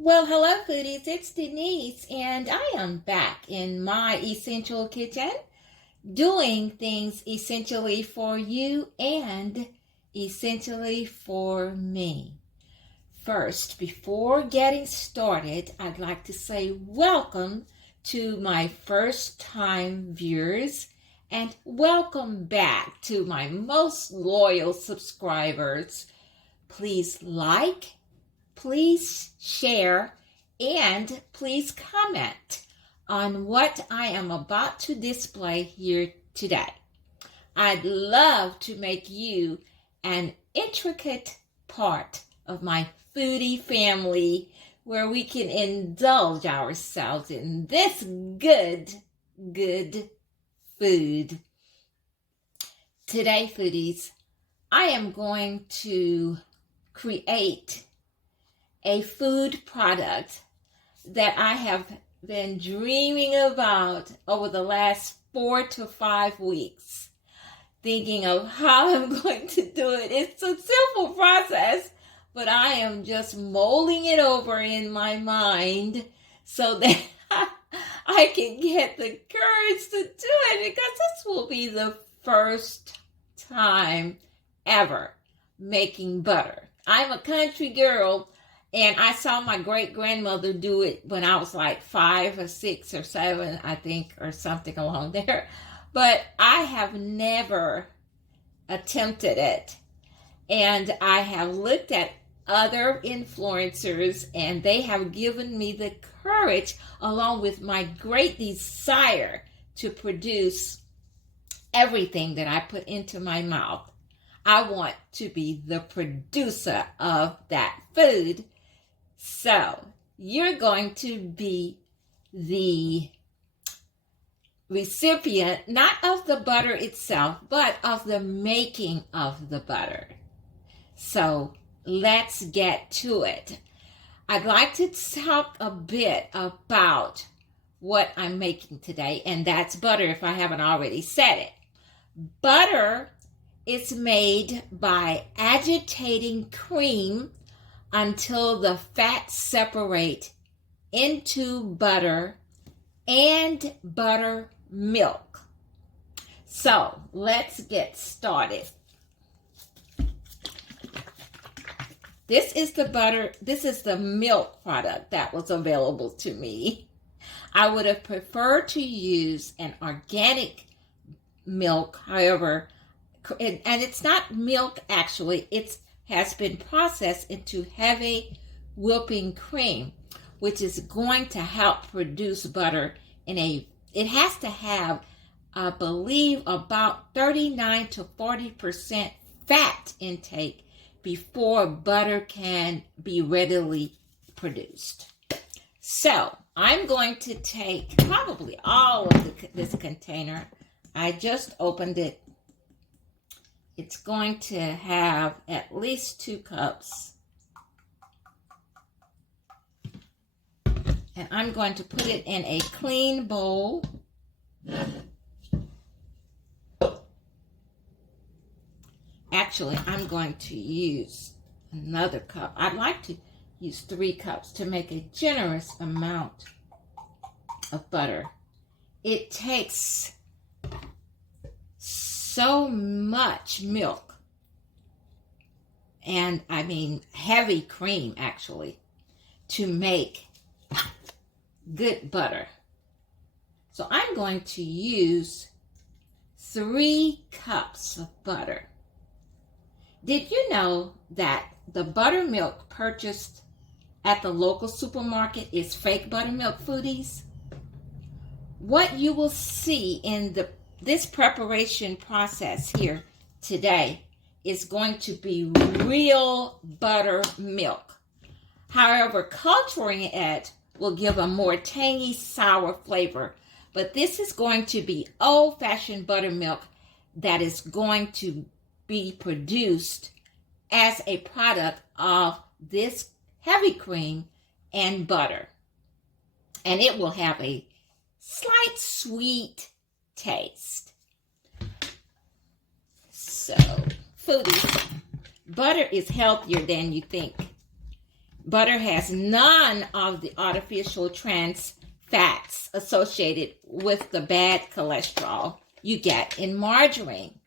Well, hello, foodies. It's Denise, and I am back in my essential kitchen doing things essentially for you and essentially for me. First, before getting started, I'd like to say welcome to my first time viewers and welcome back to my most loyal subscribers. Please like, please share, and please comment on what I am about to display here today. I'd love to make you an intricate part of my foodie family where we can indulge ourselves in this good food. Today, foodies, I am going to create a food product that I have been dreaming about over the last 4 to 5 weeks, thinking of how I'm going to do it. It's a simple process, but I am just molding it over in my mind so that I can get the courage to do it, because this will be the first time ever making butter. I'm a country girl, and I saw my great-grandmother do it when I was like 5 or 6 or 7, I think, or something along there. But I have never attempted it. And I have looked at other influencers, and they have given me the courage, along with my great desire to produce everything that I put into my mouth. I want to be the producer of that food. So you're going to be the recipient, not of the butter itself, but of the making of the butter. So let's get to it. I'd like to talk a bit about what I'm making today, and that's butter, if I haven't already said it. Butter is made by agitating cream until the fats separate into butter and buttermilk. So let's get started. This is the milk product that was available to me. I would have preferred to use an organic milk, however, and it's not milk actually, it has been processed into heavy whipping cream, which is going to help produce butter it has to have, I believe, about 39 to 40% fat intake before butter can be readily produced. So I'm going to take probably all of this container. I just opened it. It's going to have at least 2 cups. And I'm going to put it in a clean bowl. Actually, I'm going to use another cup. I'd like to use 3 cups to make a generous amount of butter. It takes so much milk, and I mean heavy cream actually, to make good butter. So I'm going to use 3 cups of butter. Did you know that the buttermilk purchased at the local supermarket is fake buttermilk, foodies? What you will see in this preparation process here today is going to be real buttermilk. However, culturing it will give a more tangy, sour flavor. But this is going to be old-fashioned buttermilk that is going to be produced as a product of this heavy cream and butter. And it will have a slight sweet taste. So, foodies, butter is healthier than you think. Butter has none of the artificial trans fats associated with the bad cholesterol you get in margarine.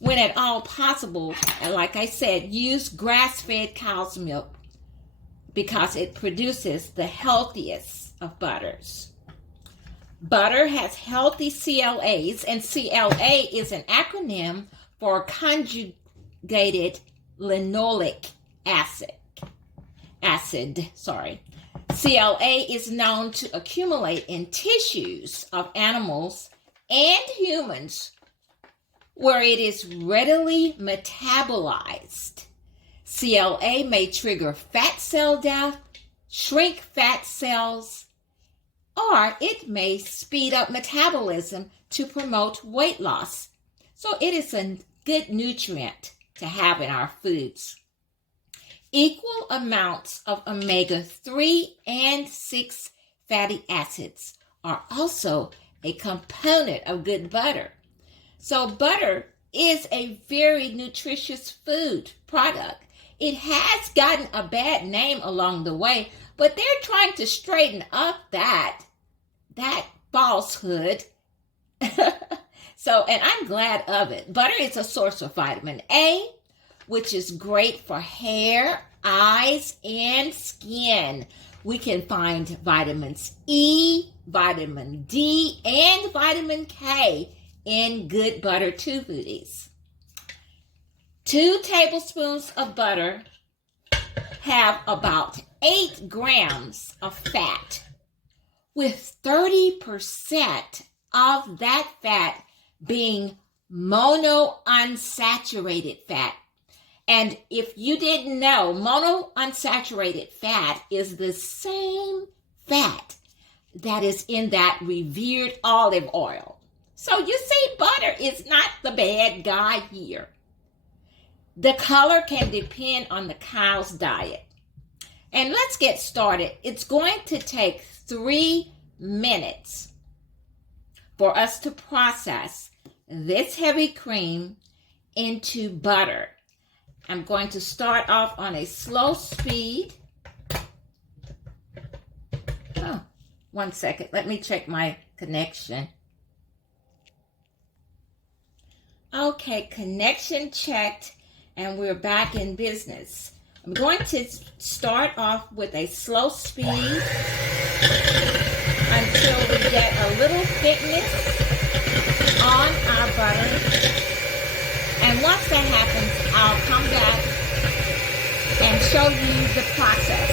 When at all possible, and like I said, use grass-fed cow's milk because it produces the healthiest of butters. Butter has healthy CLAs, and CLA is an acronym for conjugated linoleic acid. CLA is known to accumulate in tissues of animals and humans where it is readily metabolized. CLA may trigger fat cell death, shrink fat cells, or it may speed up metabolism to promote weight loss. So it is a good nutrient to have in our foods. Equal amounts of omega-3 and 6 fatty acids are also a component of good butter. So butter is a very nutritious food product. It has gotten a bad name along the way, but they're trying to straighten up that falsehood. And I'm glad of it. Butter is a source of vitamin A, which is great for hair, eyes, and skin. We can find vitamins E, vitamin D, and vitamin K in good butter too, foodies. 2 tablespoons of butter have about 8 grams of fat, with 30% of that fat being monounsaturated fat. And if you didn't know, monounsaturated fat is the same fat that is in that revered olive oil. So you see, butter is not the bad guy here. The color can depend on the cow's diet. And let's get started. It's going to take 3 minutes for us to process this heavy cream into butter. I'm going to start off on a slow speed. Oh, 1 second. Let me check my connection. Okay, connection checked, and we're back in business. I'm going to start off with a slow speed until we get a little thickness on our butter. And once that happens, I'll come back and show you the process.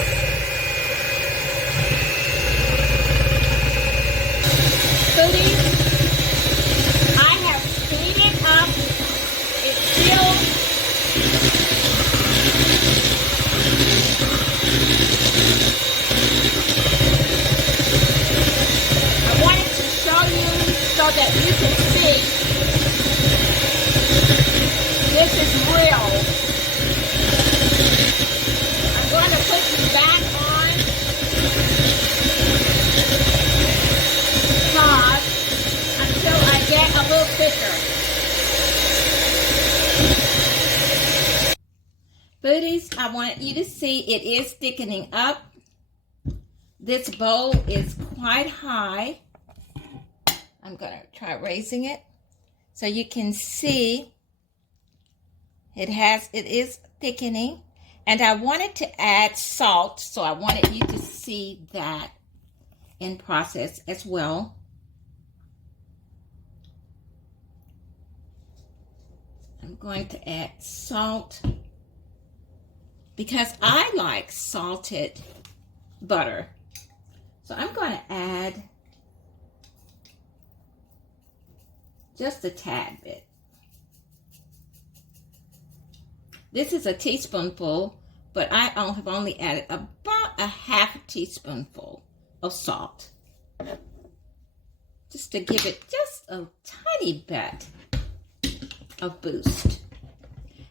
Foodies, I have speeded up. It's still I wanted to show you so that you can see this is real. I'm going to put you back on pause until I get a little thicker. Foodies, I want you to see it is thickening up. This bowl is quite high. I'm going to try raising it so you can see it is thickening. And I wanted to add salt, so I wanted you to see that in process as well. I'm going to add salt because I like salted butter. So I'm going to add just a tad bit. This is a teaspoonful, but I have only added about a half teaspoonful of salt. Just to give it just a tiny bit of boost.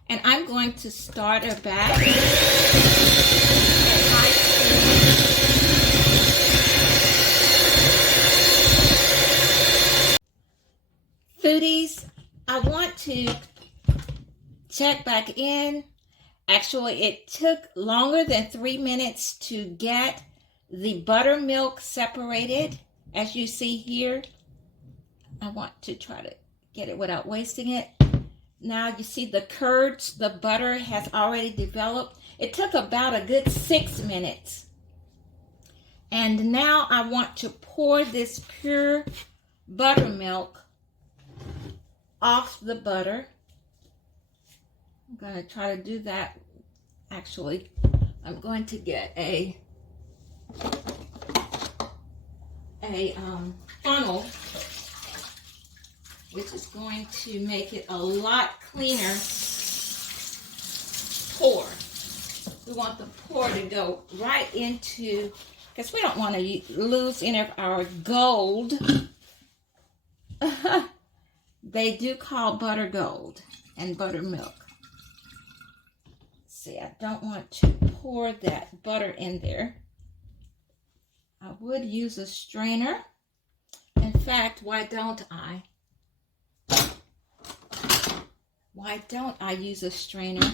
And I'm going to start her back at high speed. Foodies, I want to check back in Actually, it took longer than 3 minutes to get the buttermilk separated, as you see here. I want to try to get it without wasting it. Now you see the curds, the butter has already developed. It took about a good 6 minutes. And now I want to pour this pure buttermilk off the butter. I'm going to try to do that. Actually, I'm going to get a funnel, which is going to make it a lot cleaner pour. We want the pour to go right into, because we don't want to lose any of our gold. They do call butter gold and buttermilk. See, I don't want to pour that butter in there. I would use a strainer. In fact, why don't I? Why don't I use a strainer?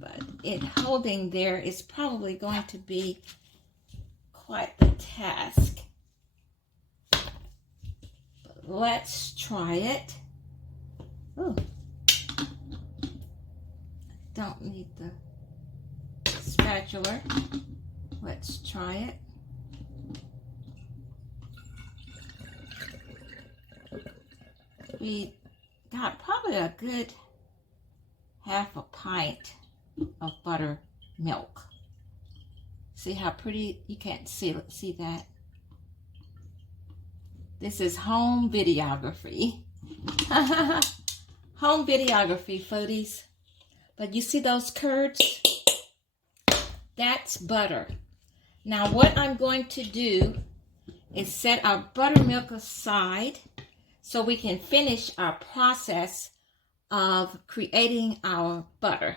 But it holding there is probably going to be quite the task. But let's try it. Oh, don't need the spatula. Let's try it. We got probably a good half a pint of buttermilk. See how pretty? You can't see that. This is home videography. Home videography, foodies. But you see those curds? That's butter. Now what I'm going to do is set our buttermilk aside so we can finish our process of creating our butter.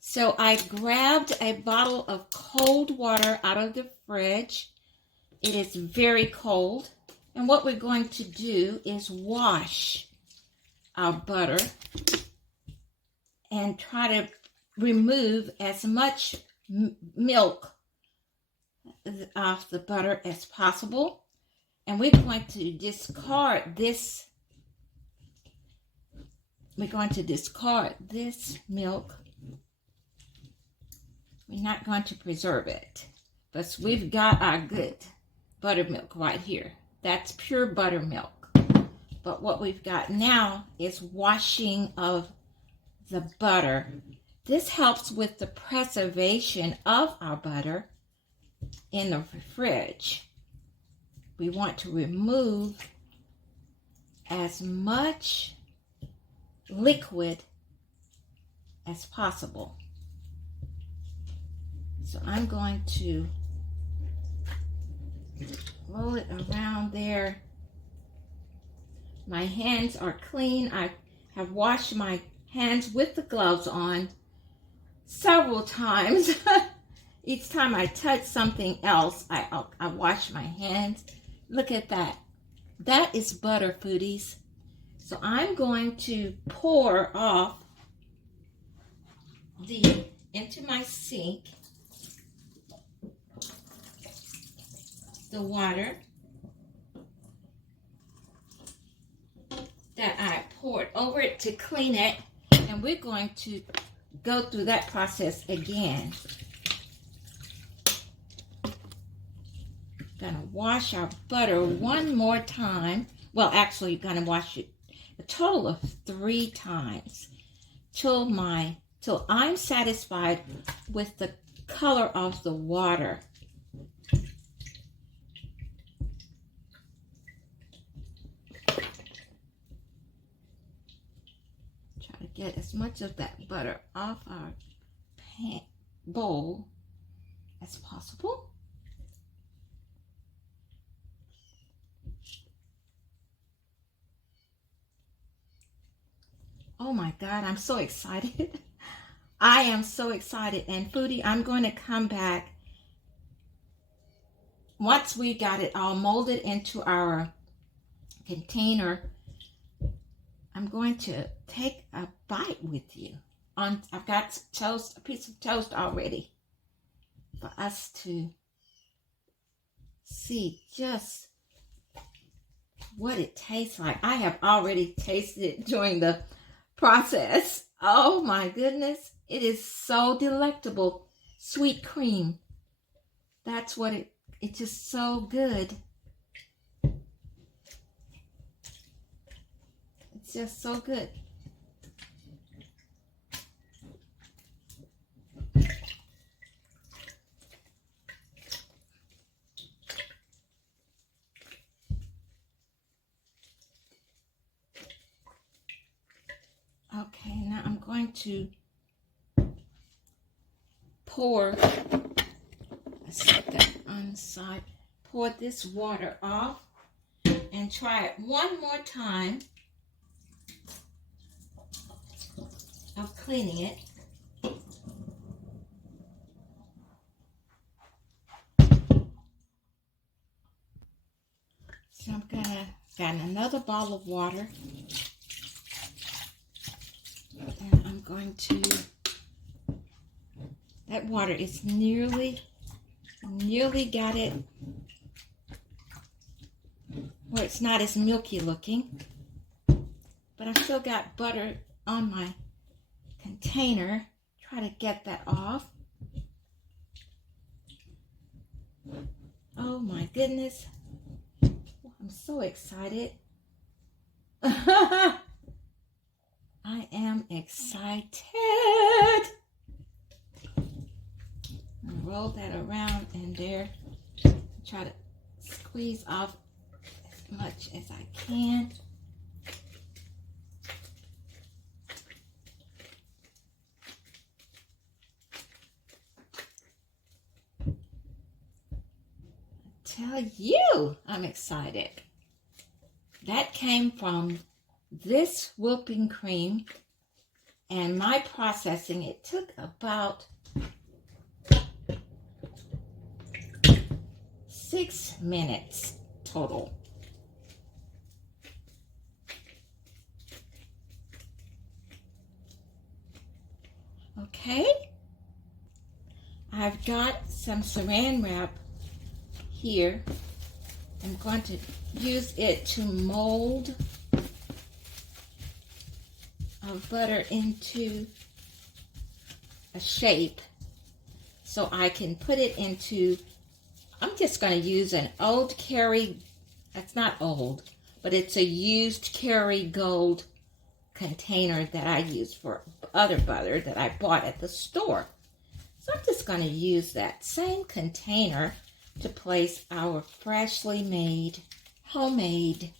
So I grabbed a bottle of cold water out of the fridge. It is very cold. And what we're going to do is wash our butter and try to remove as much milk off the butter as possible. And we're going to discard this. We're going to discard this milk. We're not going to preserve it. But we've got our good buttermilk right here. That's pure buttermilk. But what we've got now is washing of the butter. This helps with the preservation of our butter in the fridge. We want to remove as much liquid as possible. So I'm going to roll it around there. My hands are clean. I have washed my hands with the gloves on several times. Each time I touch something else, I wash my hands. Look at that. That is butter, foodies. So I'm going to pour off into my sink the water that I poured over it to clean it, and we're going to go through that process again. Gonna wash our butter one more time. Well, actually, you're gonna wash it a total of 3 times till I'm satisfied with the color of the water. Try to get as much of that butter off our bowl as possible. Oh my God, I'm so excited. I am so excited. And foodie, I'm going to come back once we got it all molded into our container. I'm going to take a bite with you. I've got toast, a piece of toast already for us to see just what it tastes like. I have already tasted it during the process. Oh my goodness. It is so delectable. Sweet cream. That's what it's just so good. It's just so good. Okay, now I'm going to pour, let's set that on the side, pour this water off and try it one more time of cleaning it. So I'm got another bowl of water, and I'm going to, that water is nearly got it where it's not as milky looking, but I've still got butter on my container. Try to get that off. Oh my goodness. I'm so excited. I am excited. Roll that around in there. Try to squeeze off as much as I can. Tell you, I'm excited. That came from this whipping cream and my processing. It took about 6 minutes total. Okay, I've got some saran wrap here. I'm going to use it to mold of butter into a shape so I can put it into, I'm just going to use an old Kerry, that's not old, but it's a used Kerry gold container that I use for other butter that I bought at the store. So I'm just going to use that same container to place our freshly made, homemade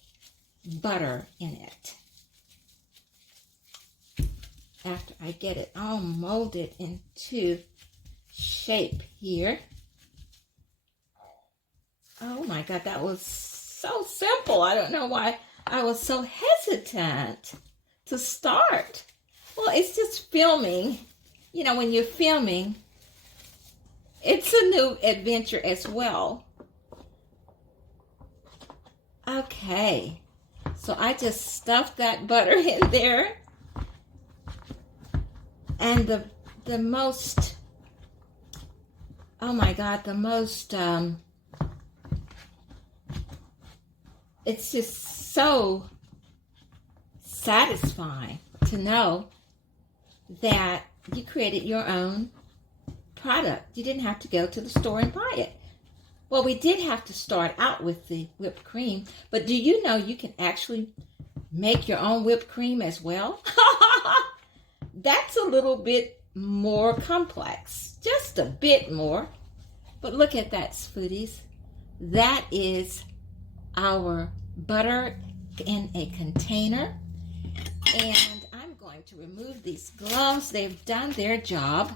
butter in it. After I get it all molded into shape here. Oh my God, that was so simple. I don't know why I was so hesitant to start. Well, it's just filming. You know, when you're filming, it's a new adventure as well. Okay, so I just stuffed that butter in there. And the most, oh my God, the most, it's just so satisfying to know that you created your own product. You didn't have to go to the store and buy it. Well, we did have to start out with the whipped cream, but do you know you can actually make your own whipped cream as well? That's a little bit more complex, just a bit more. But look at that, foodies. That is our butter in a container. And I'm going to remove these gloves. They've done their job.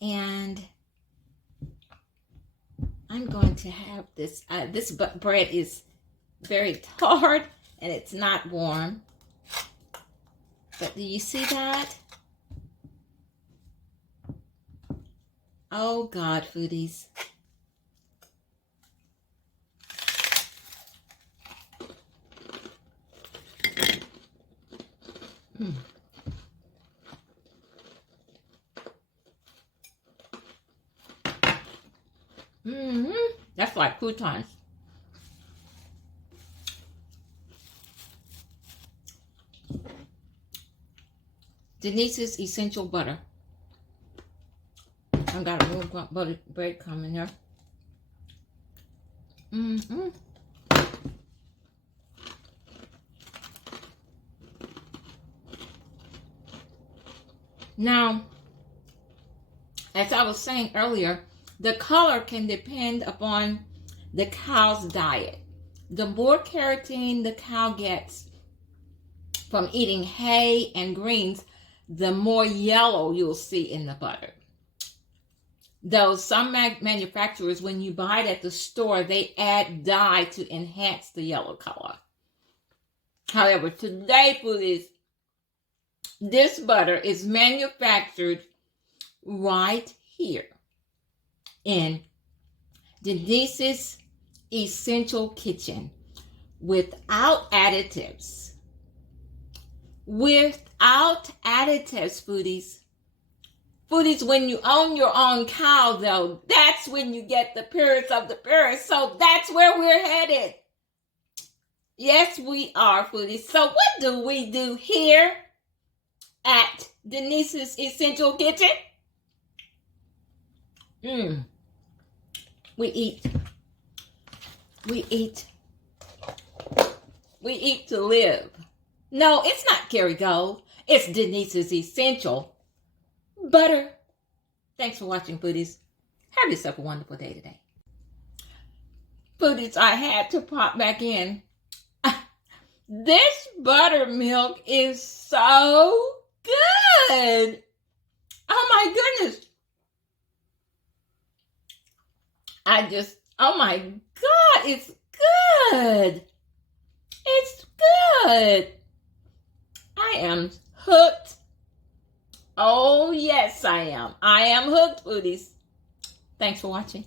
And I'm going to have this. This bread is very hard and it's not warm. But do you see that? Oh God, foodies. That's like croutons. DeNise's Essential Butter. I've got a little butter bread coming here. Now, as I was saying earlier, the color can depend upon the cow's diet. The more carotene the cow gets from eating hay and greens, the more yellow you'll see in the butter. Though some manufacturers, when you buy it at the store, they add dye to enhance the yellow color. However, today, foodies, this butter is manufactured right here in DeNise's Essential Kitchen without additives. Without additives, foodies. Foodies, when you own your own cow, though, that's when you get the purest of the purest. So that's where we're headed. Yes, we are, foodies. So what do we do here at DeNise's Essential Kitchen? We eat to live. No, it's not Kerry Gold. It's DeNise's Essential Butter. Thanks for watching, foodies. Have yourself a wonderful day today. Foodies, I had to pop back in. This buttermilk is so good. Oh my goodness. Oh my God, it's good. It's good. I am hooked. Oh yes, I am. I am hooked, foodies. Thanks for watching.